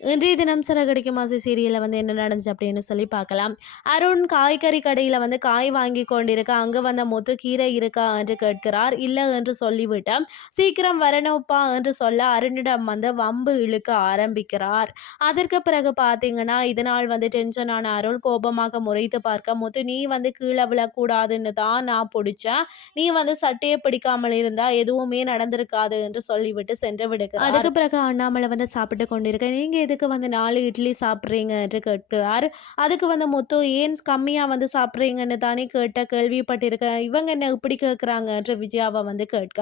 இன்றைய தினம் சிறகடிக்கும் ஆசை சீரியலில் வந்து என்ன நடந்துச்சு அப்படின்னு சொல்லி பார்க்கலாம். அருண் காய்கறி கடையில் வந்து காய் வாங்கி கொண்டிருக்க அங்கே வந்த முத்து கீரை இருக்கா என்று கேட்கிறார். இல்லை என்று சொல்லிவிட்டு சீக்கிரம் வரணும்ப்பா என்று சொல்ல அருணிடம் வந்து வம்பு இழுக்க ஆரம்பிக்கிறார். அதற்கு பிறகு பார்த்தீங்கன்னா இதனால் வந்து டென்ஷனான அருள் கோபமாக முறைத்து பார்க்க முத்து நீ வந்து கீழே விழக்கூடாதுன்னு தான் நான் பிடிச்சேன். நீ வந்து சட்டையை பிடிக்காமல் இருந்தால் எதுவுமே நடந்திருக்காது என்று சொல்லிவிட்டு சென்று விடுக்க அதுக்கு பிறகு அண்ணாமலை வந்து சாப்பிட்டு கொண்டிருக்க நீங்கள் எதுக்கு வந்து நாலு இட்லி சாப்பிட்றீங்க என்று கேட்கிறார். அதுக்கு வந்து முத்து ஏன் கம்மியாக வந்து சாப்பிட்றீங்கன்னு தானே கேட்ட கேள்விப்பட்டிருக்கேன். இவங்க என்ன இப்படி கேட்குறாங்க என்று விஜயாவை வந்து கேட்க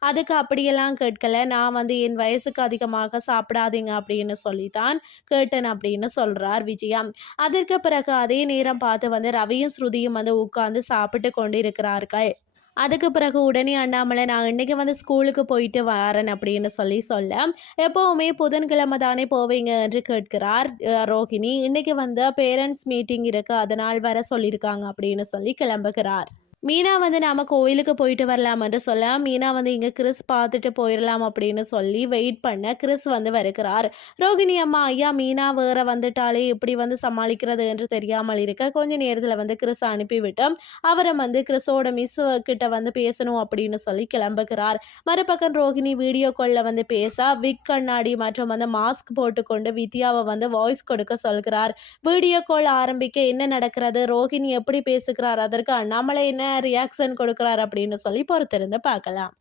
அதுக்கு அப்படியெல்லாம் கேட்கல. நான் வந்து என் வயசுக்கு அதிகமாக சாப்பிடாதீங்க அப்படின்னு சொல்லித்தான் கேட்டேன் அப்படின்னு சொல்கிறார் விஜயா. அதற்கு பிறகு அதே நேரம் பார்த்து வந்து ரவியும் ஸ்ருதியும் வந்து உட்கார்ந்து சாப்பிட்டு கொண்டு இருக்கிறார்கள் அதுக்கு பிறகு உடனே அண்ணாமலை நான் இன்றைக்கி வந்து ஸ்கூலுக்கு போயிட்டு வரேன் அப்படின்னு சொல்லி சொல்ல எப்போவுமே புதன்கிழமை தானே போவீங்க என்று கேட்கிறார் ரோஹிணி. இன்றைக்கி வந்து பேரண்ட்ஸ் மீட்டிங் இருக்குது அதனால் வர சொல்லியிருக்காங்க அப்படின்னு சொல்லி கிளம்புகிறார். மீனா வந்து நாம் கோயிலுக்கு போயிட்டு வரலாம் என்று சொல்ல மீனா வந்து இங்கே கிறிஸ் பார்த்துட்டு போயிடலாம் அப்படின்னு சொல்லி வெயிட் பண்ண கிறிஸ் வந்து வருகிறார். ரோகிணி அம்மா ஐயா மீனா வேற வந்துட்டாலே எப்படி வந்து சமாளிக்கிறது என்று தெரியாமல் இருக்க கொஞ்ச நேரத்தில் வந்து கிறிஸ் அனுப்பிவிட்டு அவரை வந்து கிறிஸோட மிஸ் கிட்ட வந்து பேசணும் அப்படின்னு சொல்லி கிளம்புகிறார். மறுபக்கம் ரோகிணி வீடியோ காலில் வந்து பேச விக் கண்ணாடி மற்றும் வந்து மாஸ்க் போட்டுக்கொண்டு வித்யாவை வந்து வாய்ஸ் கொடுக்க சொல்கிறார். வீடியோ கால் ஆரம்பிக்க என்ன நடக்கிறது? ரோஹிணி எப்படி பேசுகிறார்? அதற்கு அண்ணாமலை என்ன ரியாக்ஷன் கொடுக்குறாரு அப்படின்னு சொல்லி பொறுத்திருந்து பார்க்கலாம்.